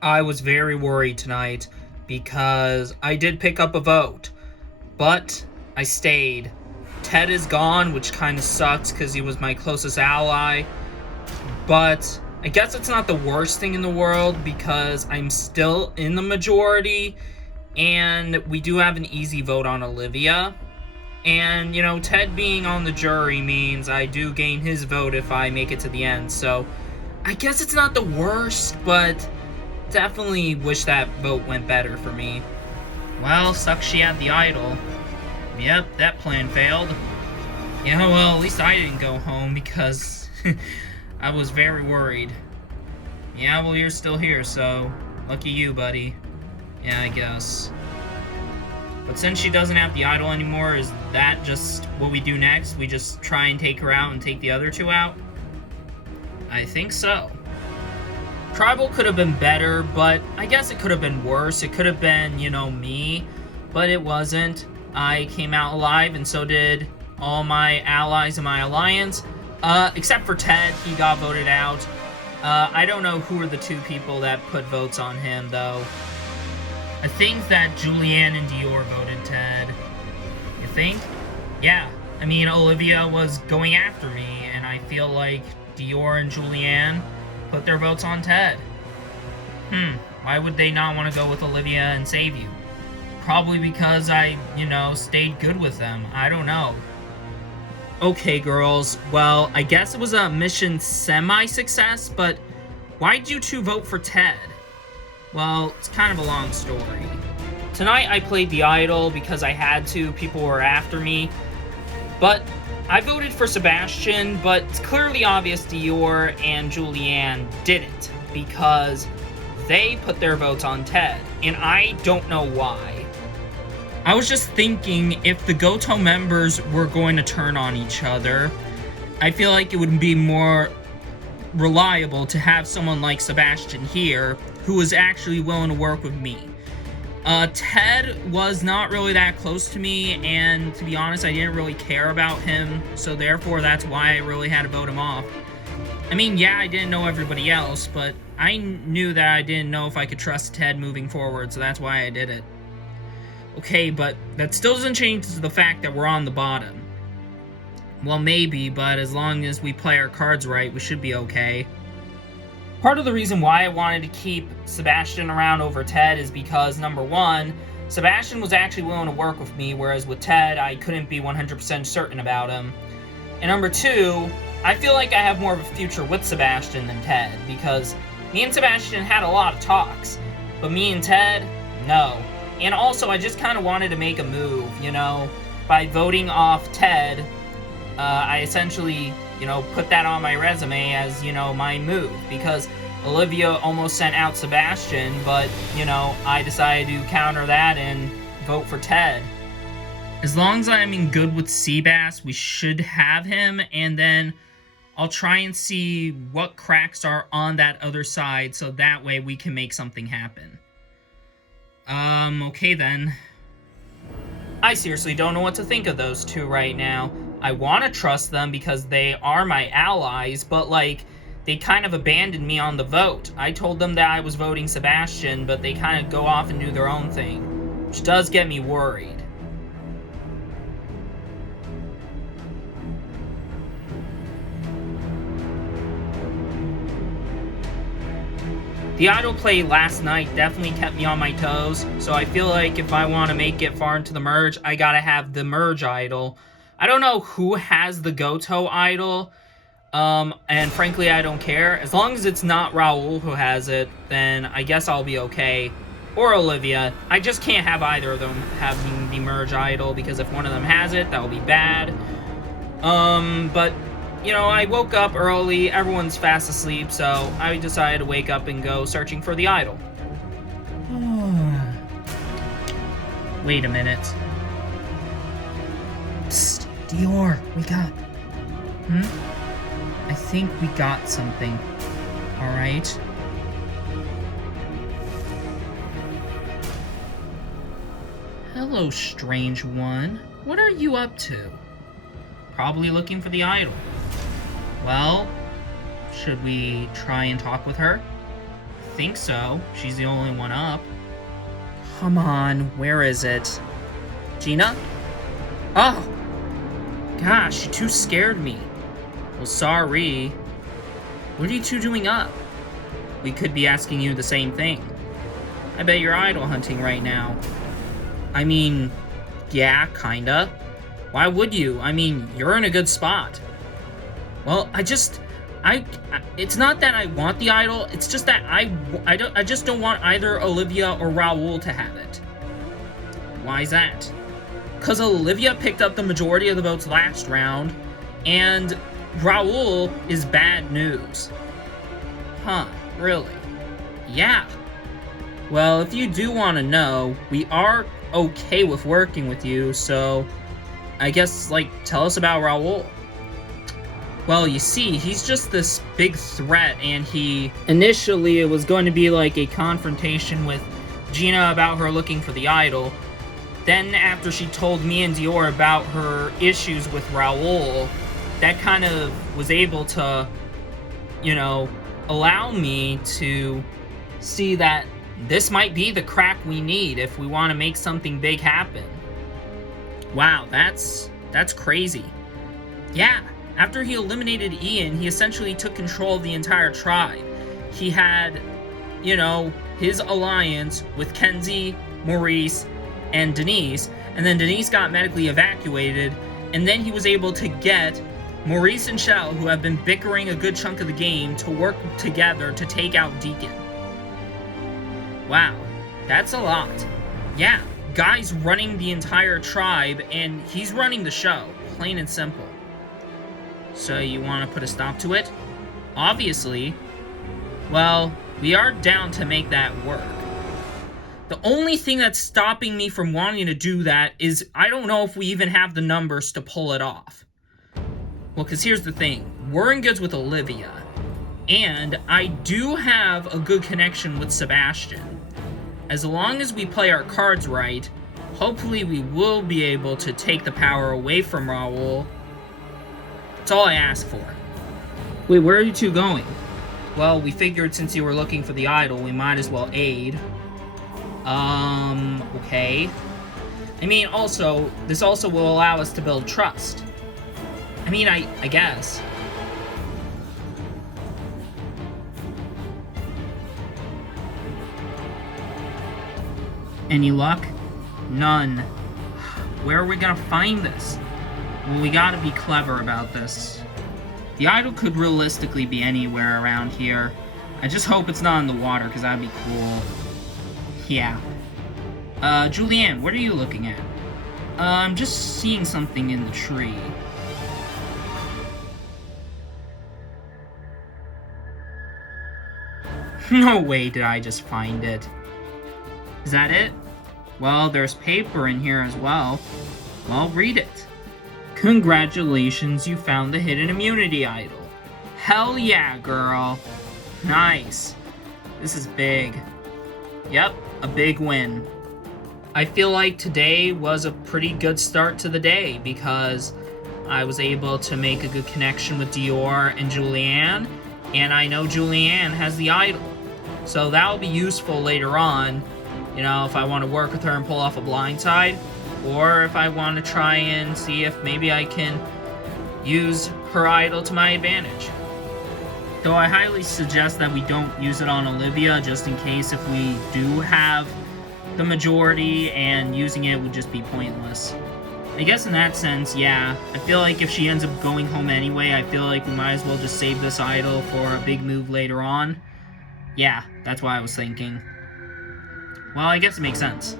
I was very worried tonight because I did pick up a vote, but I stayed. Ted is gone, which kind of sucks because he was my closest ally, but I guess it's not the worst thing in the world because I'm still in the majority and we do have an easy vote on Olivia. And, Ted being on the jury means I do gain his vote if I make it to the end, so I guess it's not the worst, but definitely wish that vote went better for me. Well, sucks she had the idol. Yep, that plan failed. Yeah, well, at least I didn't go home because I was very worried. Yeah, well, you're still here, so lucky you, buddy. Yeah, I guess. But since she doesn't have the idol anymore, is that just what we do next? We just try and take her out and take the other two out? I think so. Tribal could have been better, but I guess it could have been worse. It could have been, me, but it wasn't. I came out alive, and so did all my allies in my alliance. Except for Ted, he got voted out. I don't know who are the two people that put votes on him, though. I think that Julianne and Dior voted Ted. You think? Yeah. I mean, Olivia was going after me, and I feel like Dior and Julianne put their votes on Ted. Why would they not want to go with Olivia and save you? Probably because I, stayed good with them. I don't know. Okay, girls. Well, I guess it was a mission semi-success, but why'd you two vote for Ted? Well, it's kind of a long story. Tonight I played the idol because I had to. People were after me. But I voted for Sebastian, but it's clearly obvious Dior and Julianne didn't because they put their votes on Ted, and I don't know why. I was just thinking if the Goto members were going to turn on each other, I feel like it would be more reliable to have someone like Sebastian here who was actually willing to work with me. Ted was not really that close to me, and to be honest, I didn't really care about him, so therefore that's why I really had to vote him off. I mean, yeah, I didn't know everybody else, but I knew that I didn't know if I could trust Ted moving forward, so that's why I did it. Okay, but that still doesn't change the fact that we're on the bottom. Well, maybe, but as long as we play our cards right, we should be okay. Part of the reason why I wanted to keep Sebastian around over Ted is because, number one, Sebastian was actually willing to work with me, whereas with Ted, I couldn't be 100% certain about him. And number two, I feel like I have more of a future with Sebastian than Ted, because me and Sebastian had a lot of talks, but me and Ted, no. And also, I just kind of wanted to make a move, by voting off Ted. I essentially, put that on my resume as, my move, because Olivia almost sent out Sebastian, but, I decided to counter that and vote for Ted. As long as I'm in good with Seabass, we should have him, and then I'll try and see what cracks are on that other side, so that way we can make something happen. Okay then. I seriously don't know what to think of those two right now. I want to trust them because they are my allies, but, they kind of abandoned me on the vote. I told them that I was voting Sebastian, but they kind of go off and do their own thing, which does get me worried. The idol play last night definitely kept me on my toes, so I feel like if I want to make it far into the merge, I gotta have the merge idol. I don't know who has the Goto idol, and frankly I don't care. As long as it's not Raul who has it, then I guess I'll be okay. Or Olivia. I just can't have either of them having the merge idol, because if one of them has it, that will be bad. But I woke up early, everyone's fast asleep, so I decided to wake up and go searching for the idol. Wait a minute. Psst, Dior, wake up. I think we got something. Alright? Hello, strange one. What are you up to? Probably looking for the idol. Well, should we try and talk with her? I think so. She's the only one up. Come on, where is it? Gina? Oh! Gosh, you two scared me. Well, sorry. What are you two doing up? We could be asking you the same thing. I bet you're idol hunting right now. I mean, yeah, kinda. Why would you? I mean, you're in a good spot. Well, it's not that I want the idol, it's just that I just don't want either Olivia or Raul to have it. Why is that? Because Olivia picked up the majority of the votes last round, and Raul is bad news. Huh, really? Yeah. Well, if you do want to know, we are okay with working with you, so I guess, tell us about Raul. Well, you see, he's just this big threat, and initially, it was going to be like a confrontation with Gina about her looking for the idol. Then, after she told me and Dior about her issues with Raul, that kind of was able to, allow me to see that this might be the crack we need if we want to make something big happen. Wow, that's crazy. Yeah, after he eliminated Ian, he essentially took control of the entire tribe. He had, his alliance with Kenzie, Maurice, and Denise, and then Denise got medically evacuated, and then he was able to get Maurice and Shell, who have been bickering a good chunk of the game, to work together to take out Deacon. Wow, that's a lot. Yeah, Guy's running the entire tribe, and he's running the show, plain and simple. So you want to put a stop to it? Obviously. Well, we are down to make that work. The only thing that's stopping me from wanting to do that is I don't know if we even have the numbers to pull it off. Well, because here's the thing. We're in goods with Olivia, and I do have a good connection with Sebastian. As long as we play our cards right, hopefully we will be able to take the power away from Raul. That's all I ask for. Wait, where are you two going? Well, we figured since you were looking for the idol, we might as well aid. Okay. I mean, also, this also will allow us to build trust. I mean, I guess. Any luck? None. Where are we gonna find this? Well, we gotta be clever about this. The idol could realistically be anywhere around here. I just hope it's not in the water, because that'd be cool. Yeah. Julianne, what are you looking at? I'm just seeing something in the tree. No way did I just find it. Is that it? Well, there's paper in here as well. Well, read it. Congratulations, you found the hidden immunity idol. Hell yeah, girl. Nice. This is big. Yep, a big win. I feel like today was a pretty good start to the day because I was able to make a good connection with Dior and Julianne, and I know Julianne has the idol. So that will be useful later on, if I want to work with her and pull off a blindside, or if I want to try and see if maybe I can use her idol to my advantage. Though I highly suggest that we don't use it on Olivia, just in case if we do have the majority and using it would just be pointless. I guess in that sense, yeah, I feel like if she ends up going home anyway, I feel like we might as well just save this idol for a big move later on. Yeah, that's what I was thinking. Well, I guess it makes sense.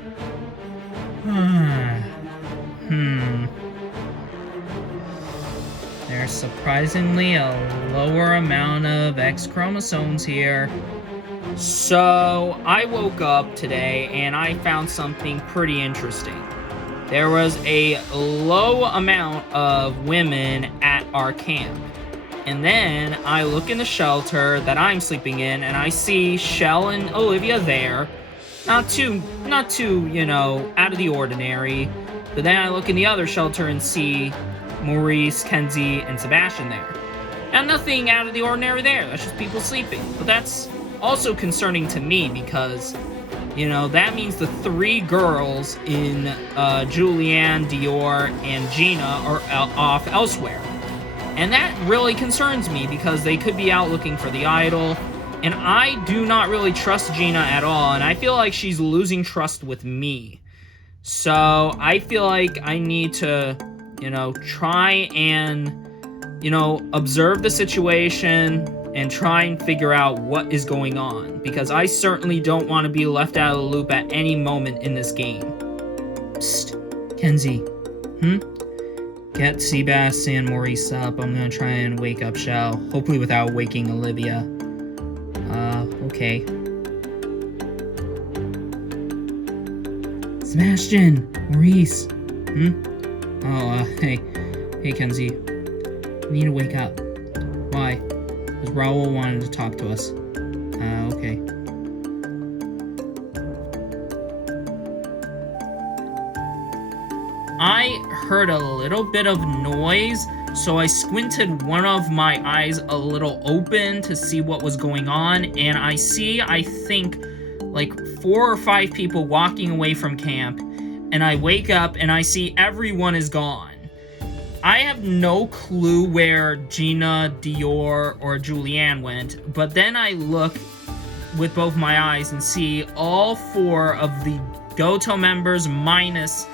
There's surprisingly a lower amount of X chromosomes here. So, I woke up today and I found something pretty interesting. There was a low amount of women at our camp. And then I look in the shelter that I'm sleeping in and I see Shell and Olivia there. Not too, out of the ordinary. But then I look in the other shelter and see Maurice, Kenzie, and Sebastian there. Now, nothing out of the ordinary there. That's just people sleeping. But that's also concerning to me because, you know, that means the 3 girls in Julianne, Dior, and Gina are off elsewhere. And that really concerns me because they could be out looking for the idol. And I do not really trust Gina at all. And I feel like she's losing trust with me. So I feel like I need to, you know, try and, you know, observe the situation and try and figure out what is going on. Because I certainly don't want to be left out of the loop at any moment in this game. Psst, Kenzie. Get Seabass and Maurice up. I'm gonna try and wake up Shell. Hopefully without waking Olivia. Okay. Sebastian! Maurice! Oh, hey. Hey, Kenzie. We need to wake up. Why? Because Raoul wanted to talk to us. Okay. I heard a little bit of noise, so I squinted one of my eyes a little open to see what was going on, and I see, I think, like 4 or 5 people walking away from camp, and I wake up and I see everyone is gone. I have no clue where Gina, Dior, or Julianne went, but then I look with both my eyes and see all 4 of the Goto members minus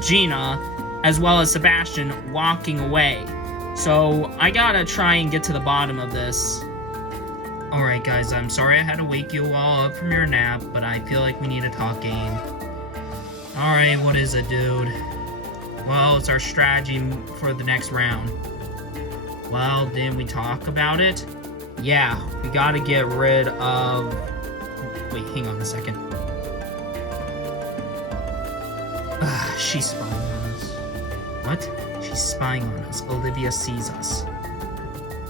Gina, as well as Sebastian, walking away. So I gotta try and get to the bottom of this. Alright guys, I'm sorry I had to wake you all up from your nap, but I feel like we need a talk game. Alright, what is it, dude? Well, it's our strategy for the next round. Well, didn't we talk about it? Yeah, we gotta get rid of... Wait, hang on a second. She's spying on us. What? She's spying on us. Olivia sees us.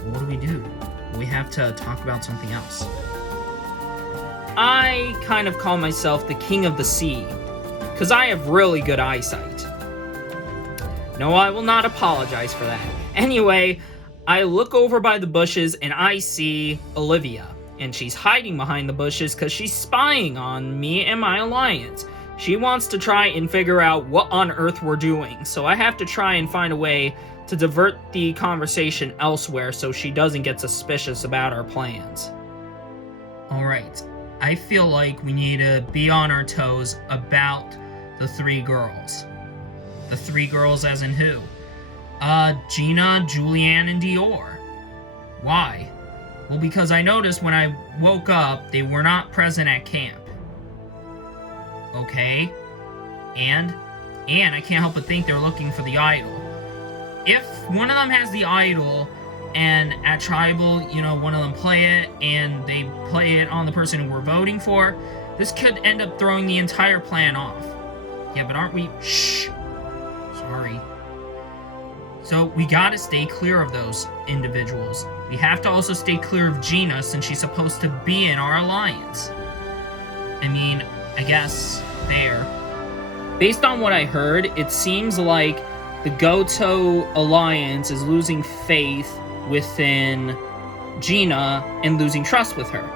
What do? We have to talk about something else. I kind of call myself the king of the sea, because I have really good eyesight. No, I will not apologize for that. Anyway, I look over by the bushes and I see Olivia, and she's hiding behind the bushes because she's spying on me and my alliance. She wants to try and figure out what on earth we're doing, so I have to try and find a way to divert the conversation elsewhere so she doesn't get suspicious about our plans. Alright, I feel like we need to be on our toes about the 3 girls. The 3 girls as in who? Gina, Julianne, and Dior. Why? Well, because I noticed when I woke up, they were not present at camp. Okay, and I can't help but think they're looking for the idol. If one of them has the idol, and at Tribal, you know, one of them play it, and they play it on the person who we're voting for, this could end up throwing the entire plan off. Yeah, but aren't we... Shh! Sorry. So, we gotta stay clear of those individuals. We have to also stay clear of Gina, since she's supposed to be in our alliance. I mean... I guess, there. Based on what I heard, it seems like the Goto Alliance is losing faith within Gina and losing trust with her.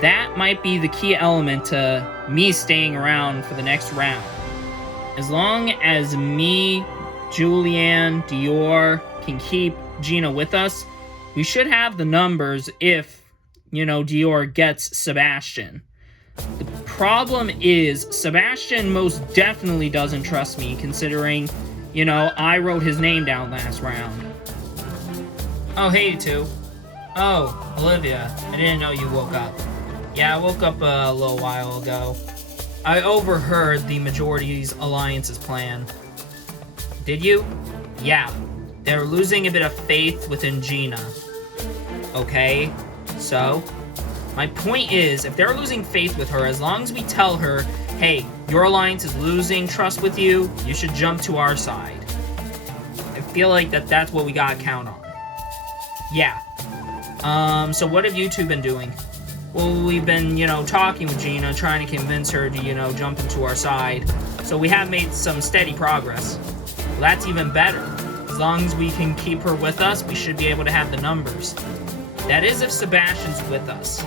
That might be the key element to me staying around for the next round. As long as me, Julianne, Dior can keep Gina with us, we should have the numbers if, you know, Dior gets Sebastian. The problem is, Sebastian most definitely doesn't trust me, considering, you know, I wrote his name down last round. Oh, hey, you two. Oh, Olivia, I didn't know you woke up. Yeah, I woke up a little while ago. I overheard the majority's alliance's plan. Did you? Yeah, they're losing a bit of faith within Gina. Okay, so... My point is, if they're losing faith with her, as long as we tell her, hey, your alliance is losing trust with you, you should jump to our side. I feel like that's what we gotta count on. Yeah. So what have you two been doing? Well, we've been, you know, talking with Gina, trying to convince her to, you know, jump into our side. So we have made some steady progress. Well, that's even better. As long as we can keep her with us, we should be able to have the numbers. That is if Sebastian's with us.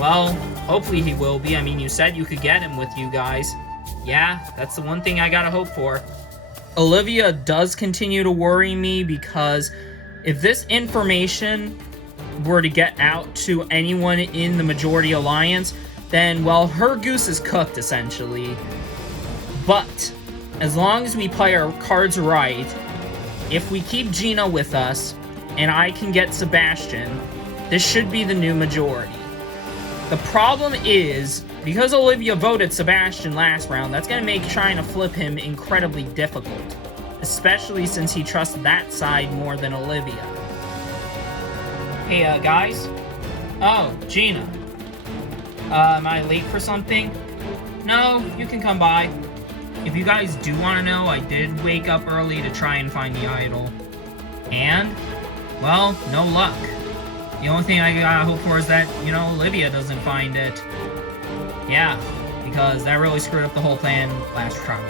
Well, hopefully he will be. I mean, you said you could get him with you guys. Yeah, that's the one thing I gotta hope for. Olivia does continue to worry me because if this information were to get out to anyone in the Majority Alliance, then, well, her goose is cooked, essentially. But as long as we play our cards right, if we keep Gina with us, and I can get Sebastian, this should be the new majority. The problem is, because Olivia voted Sebastian last round, that's going to make trying to flip him incredibly difficult. Especially since he trusts that side more than Olivia. Hey, guys? Oh, Gina. Am I late for something? No, you can come by. If you guys do want to know, I did wake up early to try and find the idol. And, well, no luck. The only thing I gotta hope for is that, you know, Olivia doesn't find it. Yeah, because that really screwed up the whole plan last trial.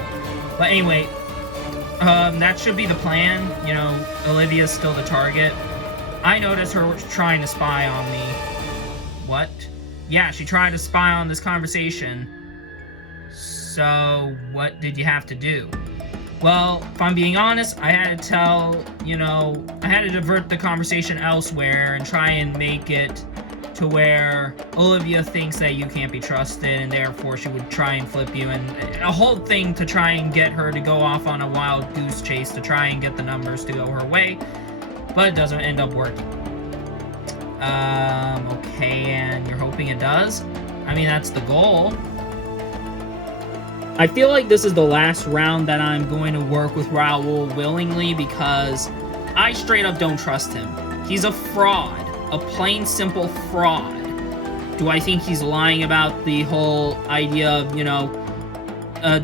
But anyway, that should be the plan. You know, Olivia's still the target. I noticed her trying to spy on me. What? Yeah, she tried to spy on this conversation. So, what did you have to do? Well, if I'm being honest, I had to I had to divert the conversation elsewhere and try and make it to where Olivia thinks that you can't be trusted, and therefore she would try and flip you, and a whole thing to try and get her to go off on a wild goose chase to try and get the numbers to go her way, but it doesn't end up working. Okay, and you're hoping it does? I mean, that's the goal. I feel like this is the last round that I'm going to work with Raul willingly because I straight up don't trust him. He's a fraud. A plain, simple fraud. Do I think he's lying about the whole idea of,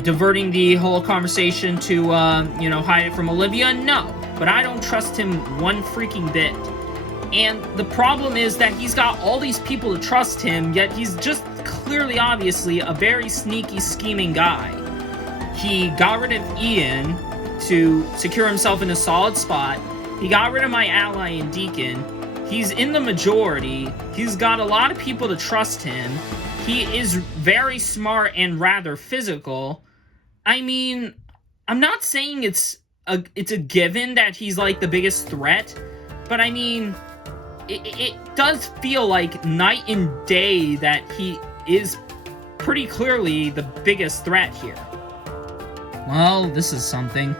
diverting the whole conversation to, hide it from Olivia? No. But I don't trust him one freaking bit. And the problem is that he's got all these people to trust him, yet he's just clearly, obviously, a very sneaky, scheming guy. He got rid of Ian to secure himself in a solid spot. He got rid of my ally in Deacon. He's in the majority. He's got a lot of people to trust him. He is very smart and rather physical. I mean, I'm not saying it's a given that he's like the biggest threat, but I mean, it does feel like night and day that he is pretty clearly the biggest threat here. Well, this is something.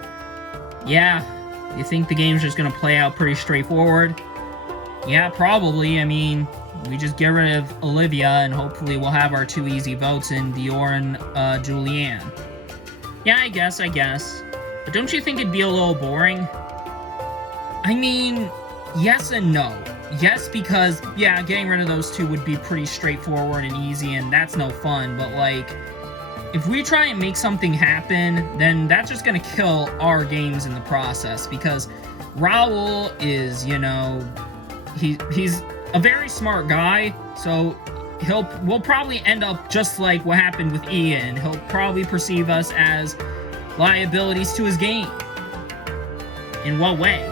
Yeah, you think the game's just gonna play out pretty straightforward? Yeah, probably. I mean, we just get rid of Olivia and hopefully we'll have our two easy votes in Dior and Julianne. Yeah, I guess. But don't you think it'd be a little boring? I mean, yes and no. Yes, because, yeah, getting rid of those two would be pretty straightforward and easy, and that's no fun, but, like, if we try and make something happen, then that's just gonna kill our games in the process, because Raul is, he's a very smart guy, so we'll probably end up just like what happened with Ian. He'll probably perceive us as liabilities to his game. In what way?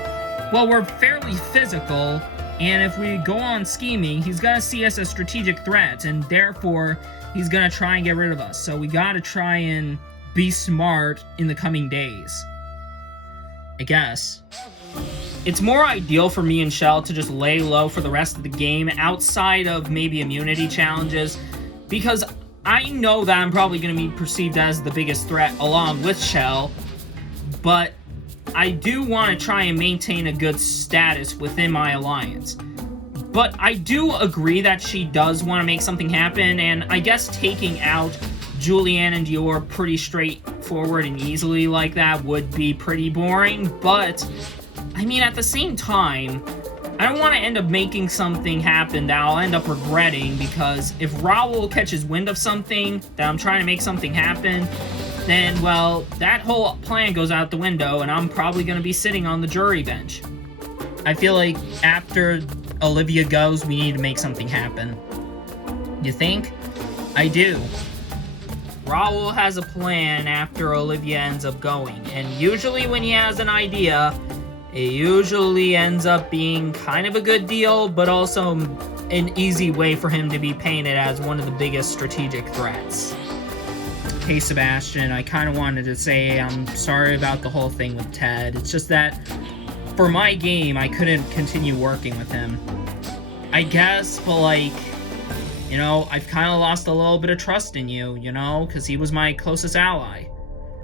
Well, we're fairly physical, and if we go on scheming, he's gonna see us as strategic threats, and therefore, he's gonna try and get rid of us. So we gotta try and be smart in the coming days. I guess. It's more ideal for me and Shell to just lay low for the rest of the game outside of maybe immunity challenges, because I know that I'm probably going to be perceived as the biggest threat along with Shell, but I do want to try and maintain a good status within my alliance. But I do agree that she does want to make something happen, and I guess taking out Julianne and Dior pretty straightforward and easily like that would be pretty boring, but I mean, at the same time, I don't want to end up making something happen that I'll end up regretting, because if Raul catches wind of something, that I'm trying to make something happen, then, well, that whole plan goes out the window, and I'm probably going to be sitting on the jury bench. I feel like after Olivia goes, we need to make something happen. You think? I do. Raul has a plan after Olivia ends up going, and usually when he has an idea, it usually ends up being kind of a good deal, but also an easy way for him to be painted as one of the biggest strategic threats. Hey Sebastian, I kind of wanted to say I'm sorry about the whole thing with Ted. It's just that for my game, I couldn't continue working with him. I guess, but like, you know, I've kind of lost a little bit of trust in you, you know, because he was my closest ally.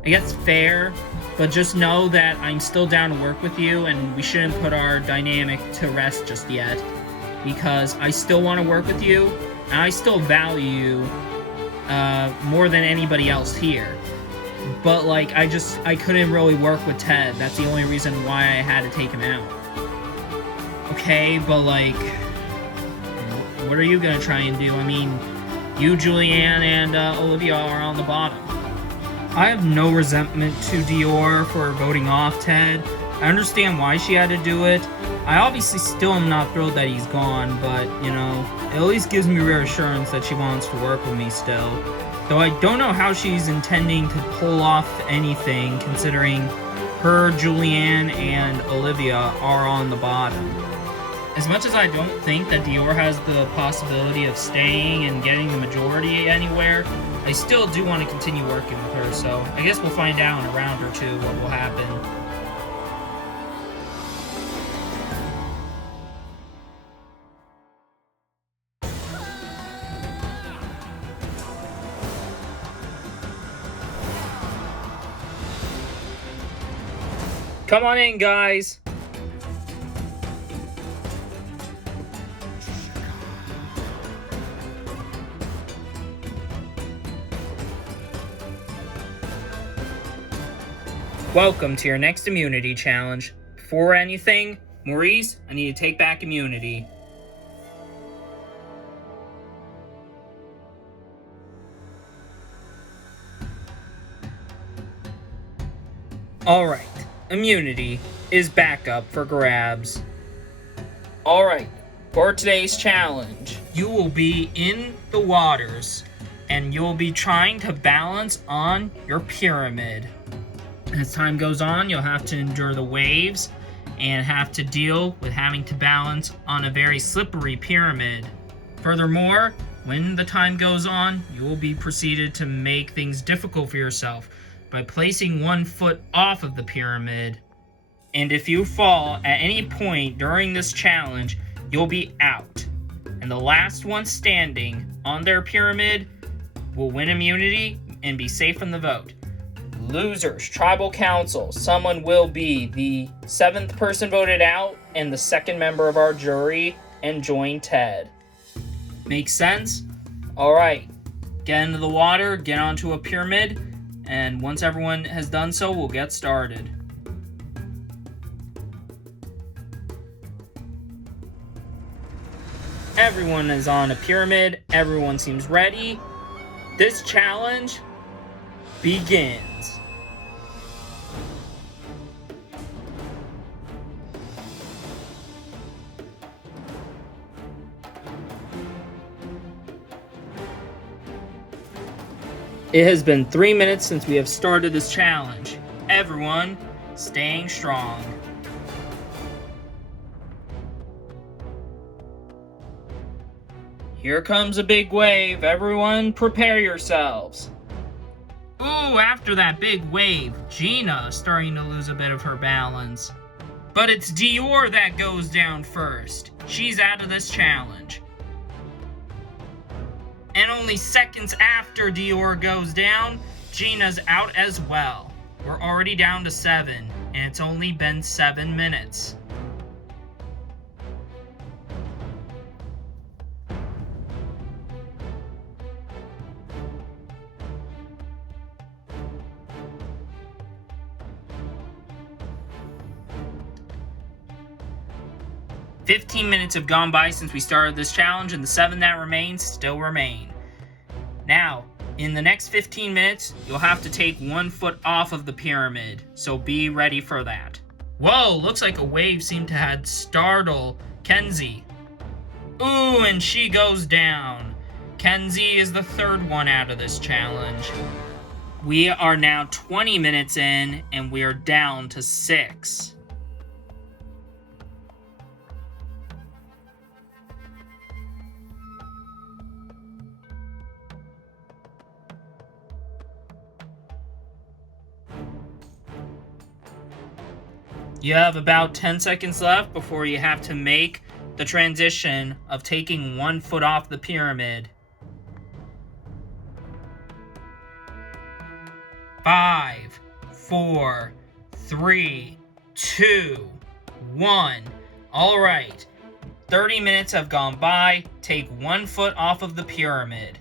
I guess fair, but just know that I'm still down to work with you, and we shouldn't put our dynamic to rest just yet, because I still want to work with you, and I still value you more than anybody else here. But like, I couldn't really work with Ted. That's the only reason why I had to take him out. Okay, but like, what are you gonna try and do? I mean, you, Julianne, and Olivia are on the bottom. I have no resentment to Dior for voting off Ted. I understand why she had to do it. I obviously still am not thrilled that he's gone, but, you know, it at least gives me reassurance that she wants to work with me still. Though I don't know how she's intending to pull off anything, considering her, Julianne, and Olivia are on the bottom. As much as I don't think that Dior has the possibility of staying and getting the majority anywhere, I still do want to continue working with her, so I guess we'll find out in a round or two what will happen. Come on in, guys. Welcome to your next immunity challenge. Before anything, Maurice, I need to take back immunity. Alright, immunity is back up for grabs. Alright, for today's challenge, you will be in the waters, and you'll be trying to balance on your pyramid. As time goes on, you'll have to endure the waves and have to deal with having to balance on a very slippery pyramid. Furthermore, when the time goes on, you will be proceeded to make things difficult for yourself by placing one foot off of the pyramid. And if you fall at any point during this challenge, you'll be out. And the last one standing on their pyramid will win immunity and be safe from the vote. Losers, tribal council, someone will be the 7th person voted out and the 2nd member of our jury and join Ted. Make sense? Alright, get into the water, get onto a pyramid, and once everyone has done so, we'll get started. Everyone is on a pyramid, everyone seems ready. This challenge begins. It has been 3 minutes since we have started this challenge. Everyone, staying strong. Here comes a big wave. Everyone, prepare yourselves. Ooh, after that big wave, Gina is starting to lose a bit of her balance. But it's Dior that goes down first. She's out of this challenge. And only seconds after Dior goes down, Gina's out as well. We're already down to 7, and it's only been 7 minutes. "15 minutes have gone by since we started this challenge, and the 7 that remain still remain. Now, in the next 15 minutes, you'll have to take 1 foot off of the pyramid, so be ready for that." Whoa, looks like a wave seemed to have startled Kenzie. Ooh, and she goes down. Kenzie is the 3rd one out of this challenge. We are now 20 minutes in, and we are down to 6. You have about 10 seconds left before you have to make the transition of taking 1 foot off the pyramid. 5, 4, 3, 2, 1. All right. 30 minutes have gone by. Take 1 foot off of the pyramid.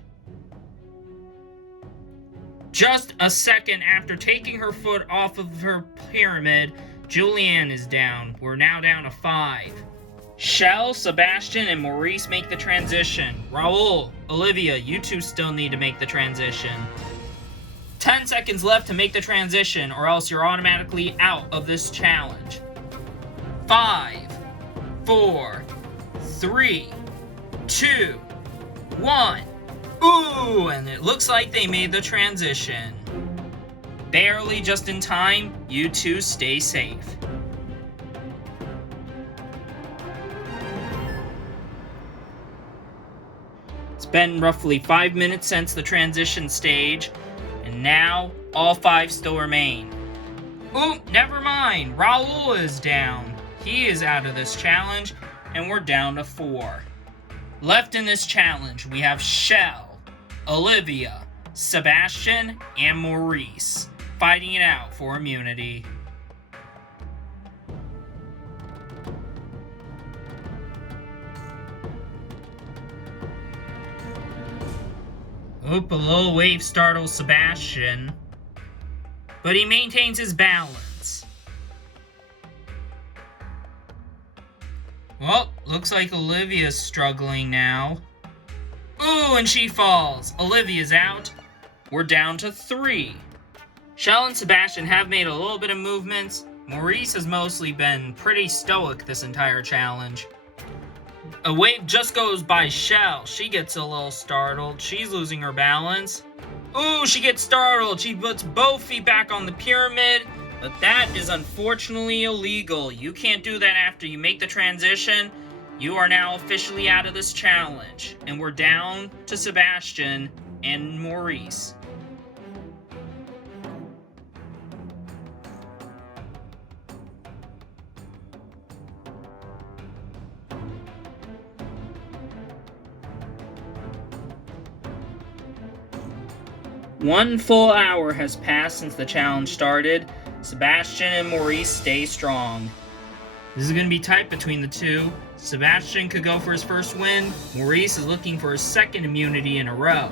Just a second after taking her foot off of her pyramid, Julianne is down. We're now down to 5. Shell, Sebastian, and Maurice make the transition. Raul, Olivia, you two still need to make the transition. 10 seconds left to make the transition, or else you're automatically out of this challenge. 5, 4, 3, 2, 1. Ooh, and it looks like they made the transition. Barely just in time, you two stay safe. It's been roughly 5 minutes since the transition stage, and now all 5 still remain. Ooh, never mind, Raul is down. He is out of this challenge, and we're down to 4. Left in this challenge, we have Shell, Olivia, Sebastian, and Maurice fighting it out for immunity. Oop, a little wave startles Sebastian, but he maintains his balance. Well, looks like Olivia's struggling now. Ooh, and she falls. Olivia's out. We're down to 3. Shell and Sebastian have made a little bit of movements. Maurice has mostly been pretty stoic this entire challenge. A wave just goes by Shell. She gets a little startled. She's losing her balance. Ooh, she gets startled. She puts both feet back on the pyramid. But that is unfortunately illegal. You can't do that after you make the transition. You are now officially out of this challenge. And we're down to Sebastian and Maurice. One full hour has passed since the challenge started. Sebastian and Maurice stay strong. This is going to be tight between the two. Sebastian could go for his first win. Maurice is looking for his second immunity in a row.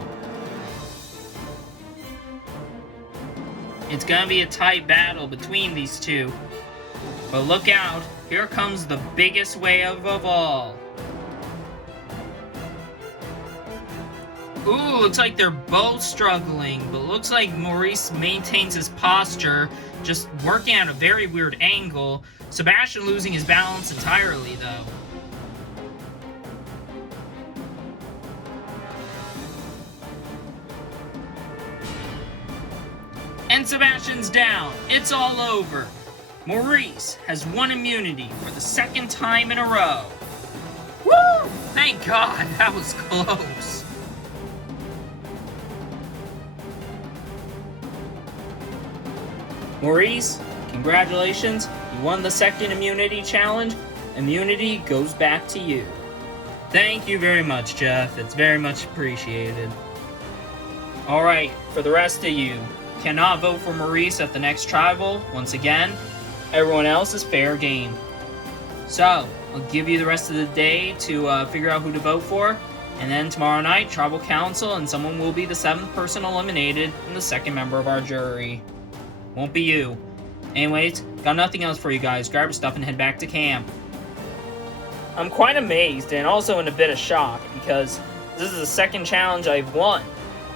It's going to be a tight battle between these two. But look out, here comes the biggest wave of all. Ooh, looks like they're both struggling, but looks like Maurice maintains his posture, just working at a very weird angle. Sebastian losing his balance entirely, though. And Sebastian's down. It's all over. Maurice has won immunity for the second time in a row. Woo! Thank God, that was close. Maurice, congratulations. You won the second immunity challenge. Immunity goes back to you. Thank you very much, Jeff. It's very much appreciated. Alright, for the rest of you, cannot vote for Maurice at the next tribal. Once again, everyone else is fair game. So, I'll give you the rest of the day to figure out who to vote for. And then tomorrow night, tribal council, and someone will be the 7th person eliminated and the 2nd member of our jury. Won't be you. Anyways, got nothing else for you guys. Grab your stuff and head back to camp. I'm quite amazed and also in a bit of shock because this is the second challenge I've won.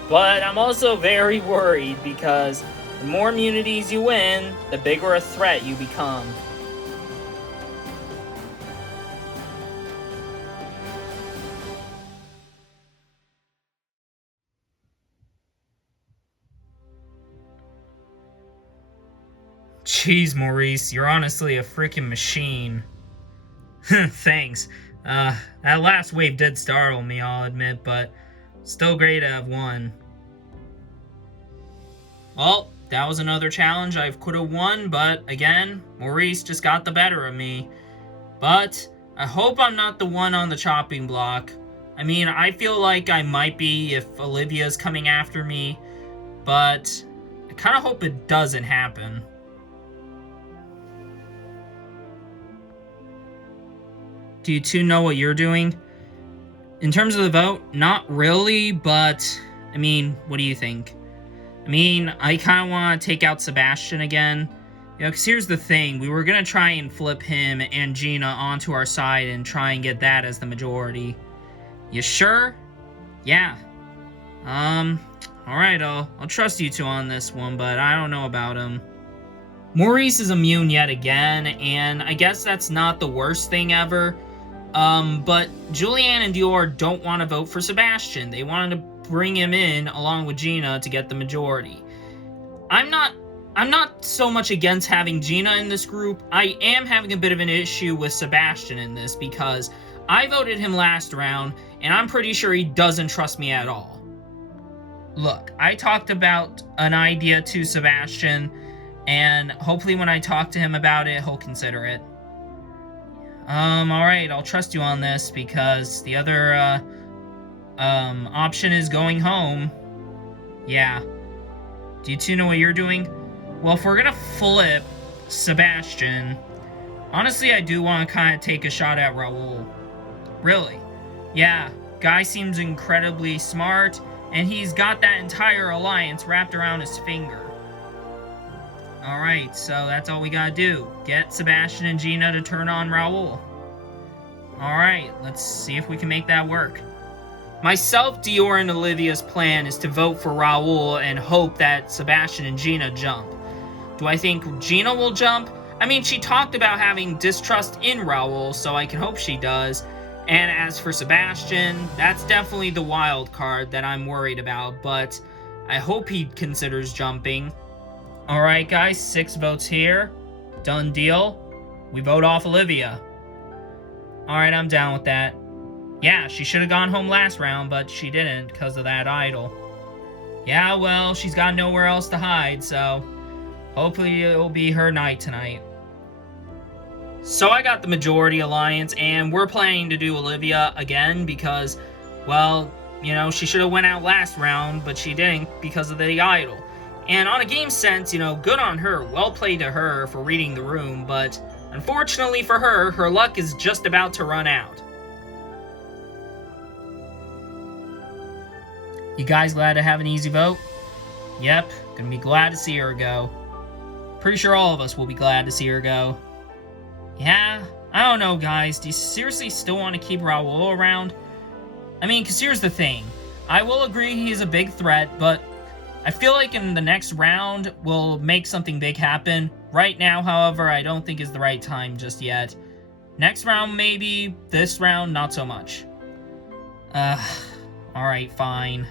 But I'm also very worried because the more immunities you win, the bigger a threat you become. Jeez, Maurice, you're honestly a freaking machine. Thanks. That last wave did startle me, I'll admit, but still great to have won. Well, that was another challenge I could have won, but again, Maurice just got the better of me. But I hope I'm not the one on the chopping block. I mean, I feel like I might be if Olivia's coming after me, but I kind of hope it doesn't happen. Do you two know what you're doing? In terms of the vote, not really, but I mean, what do you think? I mean, I kind of want to take out Sebastian again. You know, because here's the thing. We were going to try and flip him and Gina onto our side and try and get that as the majority. You sure? Yeah. Alright, I'll trust you two on this one, but I don't know about him. Maurice is immune yet again, and I guess that's not the worst thing ever. But Julianne and Dior don't want to vote for Sebastian. They wanted to bring him in along with Gina to get the majority. I'm not so much against having Gina in this group. I am having a bit of an issue with Sebastian in this because I voted him last round, and I'm pretty sure he doesn't trust me at all. Look, I talked about an idea to Sebastian, and hopefully when I talk to him about it, he'll consider it. Alright, I'll trust you on this because the other, option is going home. Yeah. Do you two know what you're doing? Well, if we're gonna flip Sebastian, honestly, I do want to kind of take a shot at Raul. Really. Yeah, guy seems incredibly smart, and he's got that entire alliance wrapped around his finger. Alright, so that's all we gotta do. Get Sebastian and Gina to turn on Raul. Alright, let's see if we can make that work. Myself, Dior, and Olivia's plan is to vote for Raul and hope that Sebastian and Gina jump. Do I think Gina will jump? I mean, she talked about having distrust in Raul, so I can hope she does. And as for Sebastian, that's definitely the wild card that I'm worried about, but I hope he considers jumping. Alright guys, 6 votes here. Done deal. We vote off Olivia. Alright, I'm down with that. Yeah, she should have gone home last round, but she didn't because of that idol. Yeah, well, she's got nowhere else to hide, so hopefully it'll be her night tonight. So I got the majority alliance, and we're planning to do Olivia again because, well, you know, she should have went out last round, but she didn't because of the idol. And on a game sense, you know, good on her, well played to her for reading the room, but unfortunately for her, her luck is just about to run out. You guys glad to have an easy vote? Yep, gonna be glad to see her go. Pretty sure all of us will be glad to see her go. Yeah, I don't know, guys. Do you seriously still want to keep Raul around? I mean, because here's the thing. I will agree he's a big threat, but I feel like in the next round, we'll make something big happen. Right now, however, I don't think is the right time just yet. Next round, maybe. This round, not so much. Alright, fine.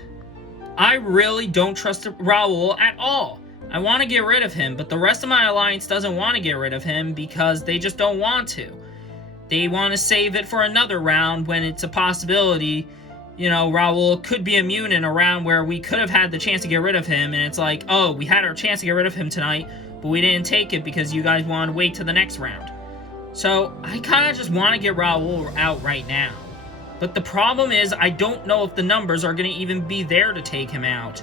I really don't trust Raul at all. I want to get rid of him, but the rest of my alliance doesn't want to get rid of him because they just don't want to. They want to save it for another round when it's a possibility. You know, Raul could be immune in a round where we could have had the chance to get rid of him, and it's like, oh, we had our chance to get rid of him tonight, but we didn't take it because you guys wanted to wait till the next round. So, I kind of just want to get Raul out right now. But the problem is, I don't know if the numbers are going to even be there to take him out.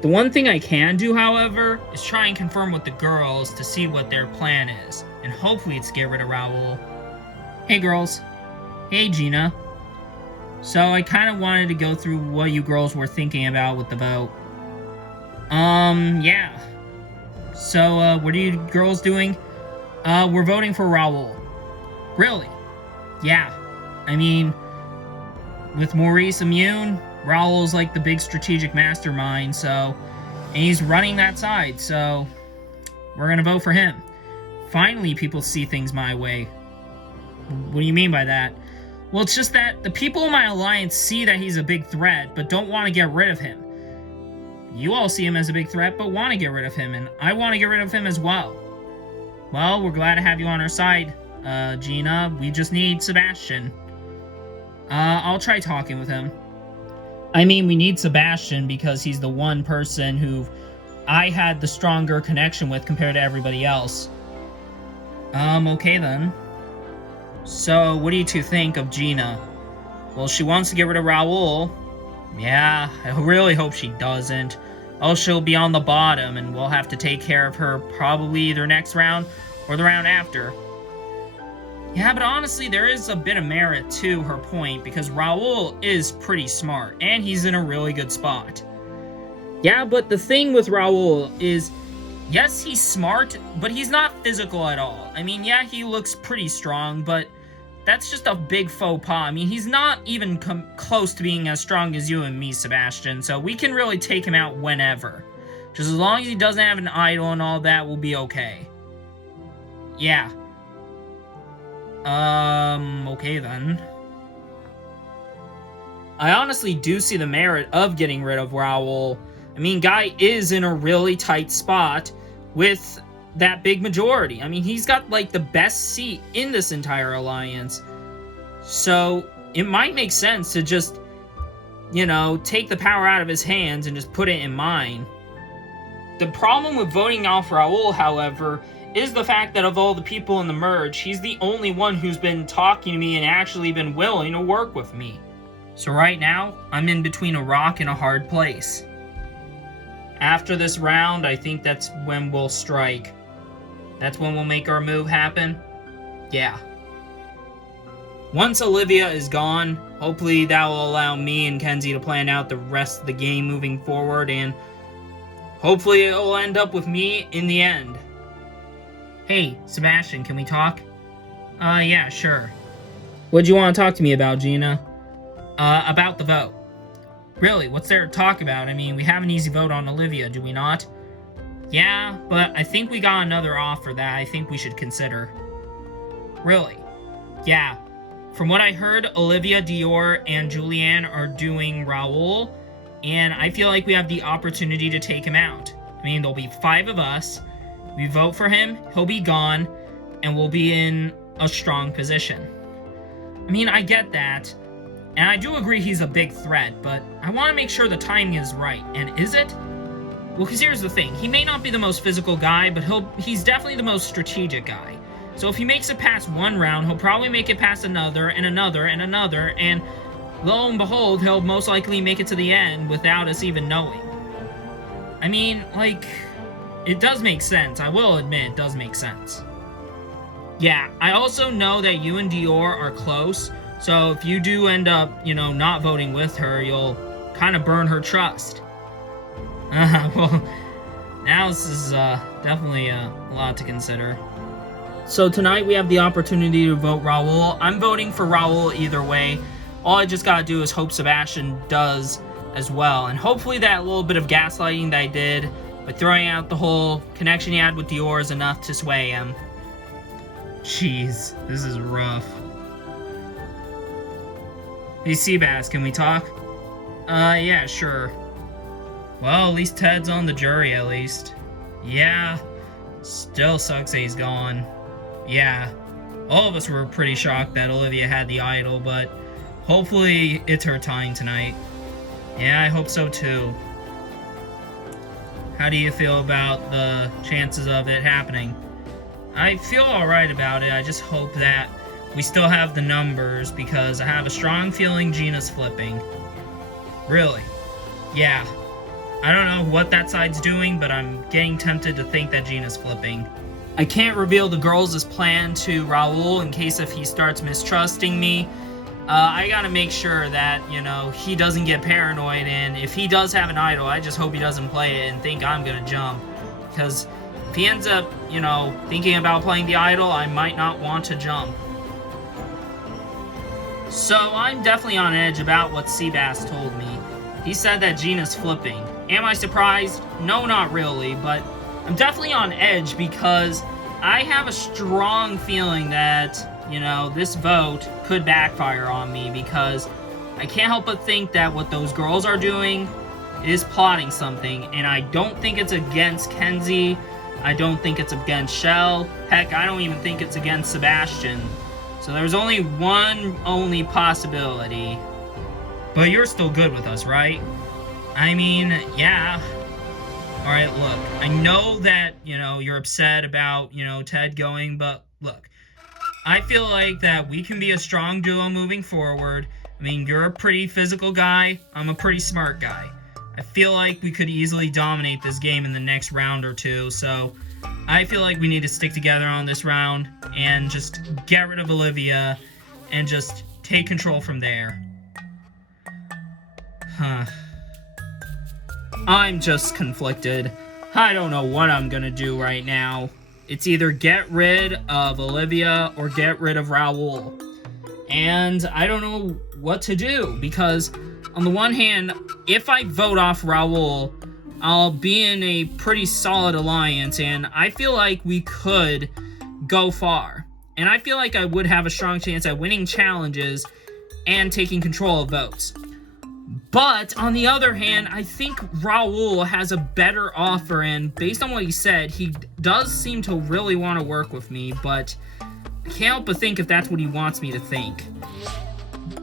The one thing I can do, however, is try and confirm with the girls to see what their plan is, and hopefully it's get rid of Raul. Hey girls. Hey Gina. So I kind of wanted to go through what you girls were thinking about with the vote. Yeah. So, what are you girls doing? We're voting for Raul. Really? Yeah. I mean, with Maurice immune, Raul's like the big strategic mastermind, so... And he's running that side, so... We're gonna vote for him. Finally, people see things my way. What do you mean by that? Well, it's just that the people in my alliance see that he's a big threat, but don't want to get rid of him. You all see him as a big threat, but want to get rid of him, and I want to get rid of him as well. Well, we're glad to have you on our side, Gina. We just need Sebastian. I'll try talking with him. I mean, we need Sebastian because he's the one person who I had the stronger connection with compared to everybody else. Okay then. So, what do you two think of Gina? Well, she wants to get rid of Raul. Yeah, I really hope she doesn't. Oh, she'll be on the bottom, and we'll have to take care of her probably either next round or the round after. Yeah, but honestly, there is a bit of merit to her point, because Raul is pretty smart, and he's in a really good spot. Yeah, but the thing with Raul is, yes, he's smart, but he's not physical at all. I mean, yeah, he looks pretty strong, but that's just a big faux pas. I mean, he's not even close to being as strong as you and me, Sebastian, so we can really take him out whenever. Just as long as he doesn't have an idol and all that, we'll be okay. Yeah. Okay then. I honestly do see the merit of getting rid of Raul. I mean, Guy is in a really tight spot with that big majority. I mean, he's got, like, the best seat in this entire alliance. So, it might make sense to just, you know, take the power out of his hands and just put it in mine. The problem with voting off Raul, however, is the fact that of all the people in the merge, he's the only one who's been talking to me and actually been willing to work with me. So right now, I'm in between a rock and a hard place. After this round, I think that's when we'll strike. That's when we'll make our move happen. Yeah. Once Olivia is gone, hopefully that will allow me and Kenzie to plan out the rest of the game moving forward, and hopefully it will end up with me in the end. Hey, Sebastian, can we talk? Yeah, sure. What'd you want to talk to me about, Gina? About the vote. Really, what's there to talk about? I mean, we have an easy vote on Olivia, do we not? Yeah, but I think we got another offer that I think we should consider. Really? Yeah. From what I heard, Olivia, Dior, and Julianne are doing Raul, and I feel like we have the opportunity to take him out. I mean, there'll be 5 of us. We vote for him, he'll be gone, and we'll be in a strong position. I mean, I get that, and I do agree he's a big threat, but I want to make sure the timing is right. And is it? Well, because here's the thing. He may not be the most physical guy, but he's definitely the most strategic guy. So if he makes it past one round, he'll probably make it past another, and another, and another, and lo and behold, he'll most likely make it to the end without us even knowing. I mean, like, it does make sense. I will admit it does make sense. Yeah, I also know that you and Dior are close, so if you do end up, you know, not voting with her, you'll kind of burn her trust. Well, now this is definitely a lot to consider. So tonight we have the opportunity to vote Raul. I'm voting for Raul either way. All I just gotta do is hope Sebastian does as well. And hopefully that little bit of gaslighting that I did by throwing out the whole connection he had with Dior is enough to sway him. Jeez, this is rough. Hey Seabass, can we talk? Yeah, sure. Well, at least Ted's on the jury, at least. Yeah, still sucks that he's gone. Yeah, all of us were pretty shocked that Olivia had the idol, but hopefully it's her time tonight. Yeah, I hope so too. How do you feel about the chances of it happening? I feel alright about it. I just hope that we still have the numbers, because I have a strong feeling Gina's flipping. Really? Yeah. I don't know what that side's doing, but I'm getting tempted to think that Gina's flipping. I can't reveal the girls' plan to Raul in case if he starts mistrusting me. I gotta make sure that, you know, he doesn't get paranoid, and if he does have an idol, I just hope he doesn't play it and think I'm gonna jump. Because if he ends up, you know, thinking about playing the idol, I might not want to jump. So I'm definitely on edge about what Seabass told me. He said that Gina's flipping. Am I surprised? No, not really, but I'm definitely on edge because I have a strong feeling that, you know, this vote could backfire on me, because I can't help but think that what those girls are doing is plotting something, and I don't think it's against Kenzie. I don't think it's against Shell. Heck, I don't even think it's against Sebastian. So there's only one possibility. But you're still good with us, right? I mean, yeah. Alright, look, I know that, you're upset about, Ted going, but look, I feel like that we can be a strong duo moving forward. I mean, you're a pretty physical guy, I'm a pretty smart guy. I feel like we could easily dominate this game in the next round or two, so I feel like we need to stick together on this round and just get rid of Olivia and just take control from there. Huh. I'm just conflicted. I don't know what I'm gonna do right now. It's either get rid of Olivia or get rid of Raul. And I don't know what to do, because on the one hand, if I vote off Raul, I'll be in a pretty solid alliance, and I feel like we could go far. And I feel like I would have a strong chance at winning challenges and taking control of votes. But, on the other hand, I think Raul has a better offer, and based on what he said, he does seem to really want to work with me, but I can't help but think if that's what he wants me to think.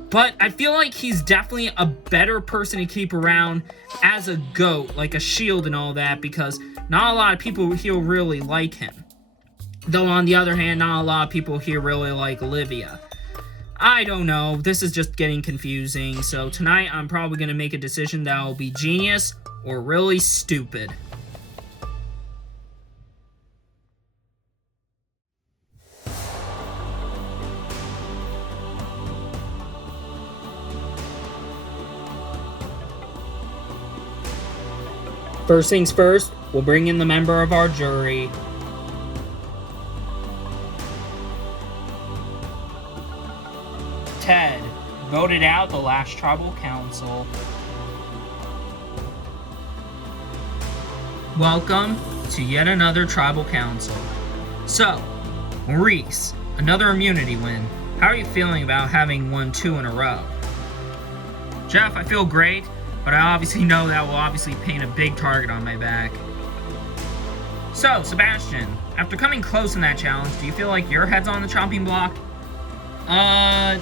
But I feel like he's definitely a better person to keep around as a GOAT, like a shield and all that, because not a lot of people here really like him. Though, on the other hand, not a lot of people here really like Olivia. I don't know, this is just getting confusing, so tonight I'm probably going to make a decision that will be genius or really stupid. First things first, we'll bring in the member of our jury. Ted voted out the last tribal council. Welcome to yet another tribal council. So, Maurice, another immunity win. How are you feeling about having won 2 in a row? Jeff, I feel great, but I obviously know that will obviously paint a big target on my back. So, Sebastian, after coming close in that challenge, do you feel like your head's on the chopping block?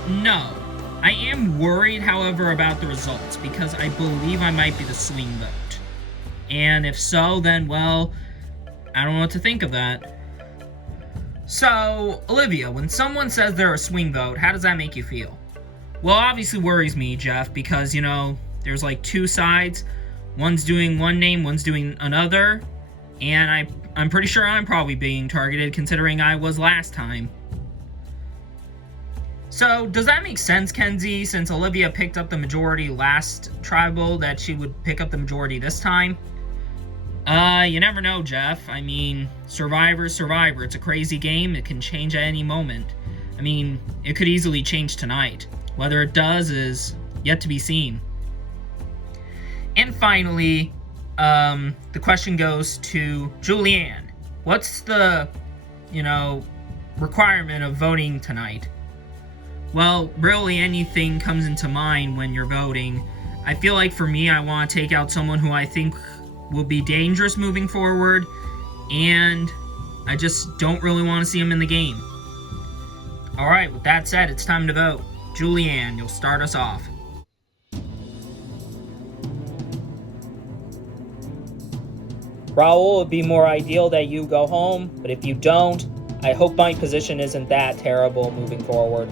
No. I am worried, however, about the results, because I believe I might be the swing vote. And if so, then, well, I don't know what to think of that. So, Olivia, when someone says they're a swing vote, how does that make you feel? Well, obviously worries me, Jeff, because, there's like 2 sides. One's doing one name, one's doing another. And I'm pretty sure I'm probably being targeted, considering I was last time. So, does that make sense, Kenzie, since Olivia picked up the majority last tribal, that she would pick up the majority this time? You never know, Jeff. I mean, Survivor's Survivor. It's a crazy game. It can change at any moment. I mean, it could easily change tonight. Whether it does is yet to be seen. And finally, the question goes to Julianne. What's the, requirement of voting tonight? Well, really anything comes into mind when you're voting. I feel like for me, I want to take out someone who I think will be dangerous moving forward, and I just don't really want to see him in the game. Alright, with that said, it's time to vote. Julianne, you'll start us off. Raul, it would be more ideal that you go home, but if you don't, I hope my position isn't that terrible moving forward.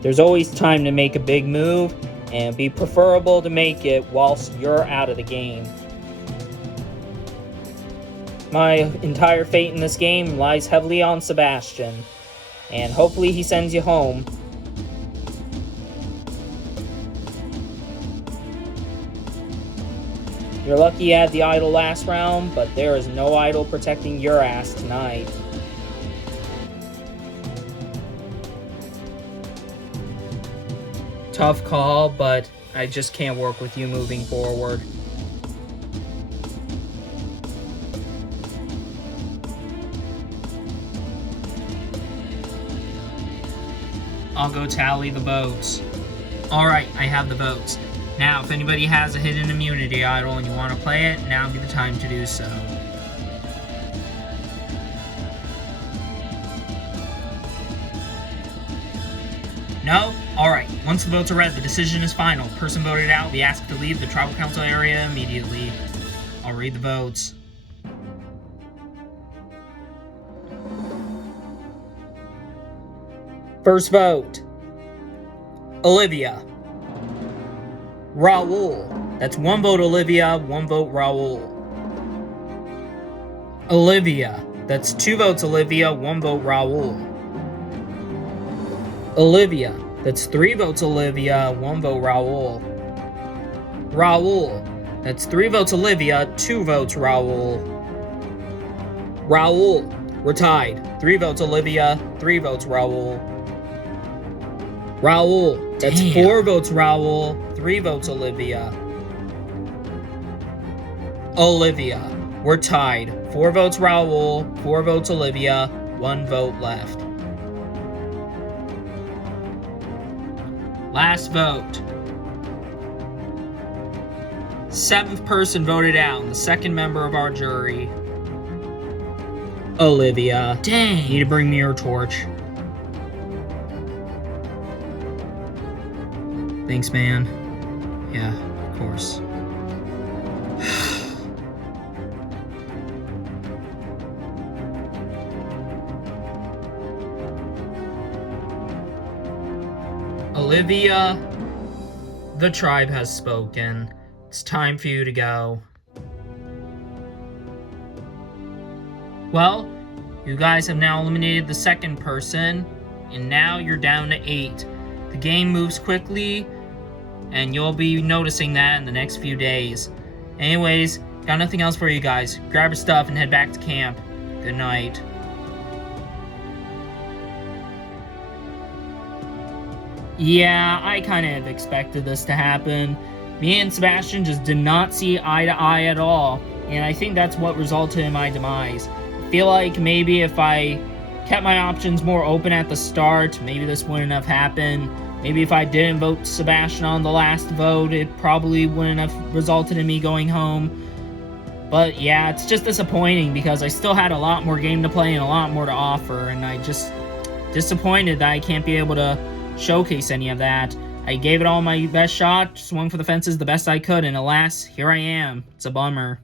There's always time to make a big move, and it'd be preferable to make it whilst you're out of the game. My entire fate in this game lies heavily on Sebastian, and hopefully he sends you home. You're lucky you had the idol last round, but there is no idol protecting your ass tonight. Tough call, but I just can't work with you moving forward. I'll go tally the votes. Alright, I have the votes. Now, if anybody has a hidden immunity idol and you want to play it, now would be the time to do so. No? Alright. Once the votes are read, the decision is final. Person voted out will be asked to leave the tribal council area immediately. I'll read the votes. First vote, Olivia. Raul. That's 1 vote Olivia, 1 vote Raul. Olivia. That's 2 votes Olivia, 1 vote Raul. Olivia. That's 3 votes Olivia, 1 vote Raul. Raul. That's 3 votes Olivia, 2 votes Raul. Raul. We're tied. 3 votes Olivia, 3 votes Raul. Raul. That's 4 votes Raul, 3 votes Olivia. Olivia. We're tied. 4 votes Raul, 4 votes Olivia, 1 vote left. Last vote. 7th person voted out, the 2nd member of our jury. Olivia. Dang. You need to bring me your torch. Thanks, man. Yeah, of course. Olivia, the tribe has spoken. It's time for you to go. Well, you guys have now eliminated the 2nd person, and now you're down to 8. The game moves quickly, and you'll be noticing that in the next few days. Anyways, got nothing else for you guys. Grab your stuff and head back to camp. Good night. Yeah, I kind of expected this to happen. Me and Sebastian just did not see eye to eye at all, and I think that's what resulted in my demise. I feel like maybe if I kept my options more open at the start, maybe this wouldn't have happened. Maybe if I didn't vote Sebastian on the last vote, it probably wouldn't have resulted in me going home. But yeah, it's just disappointing because I still had a lot more game to play and a lot more to offer, and I just disappointed that I can't be able to showcase any of that. I gave it all my best shot, swung for the fences the best I could, and alas, here I am. It's a bummer.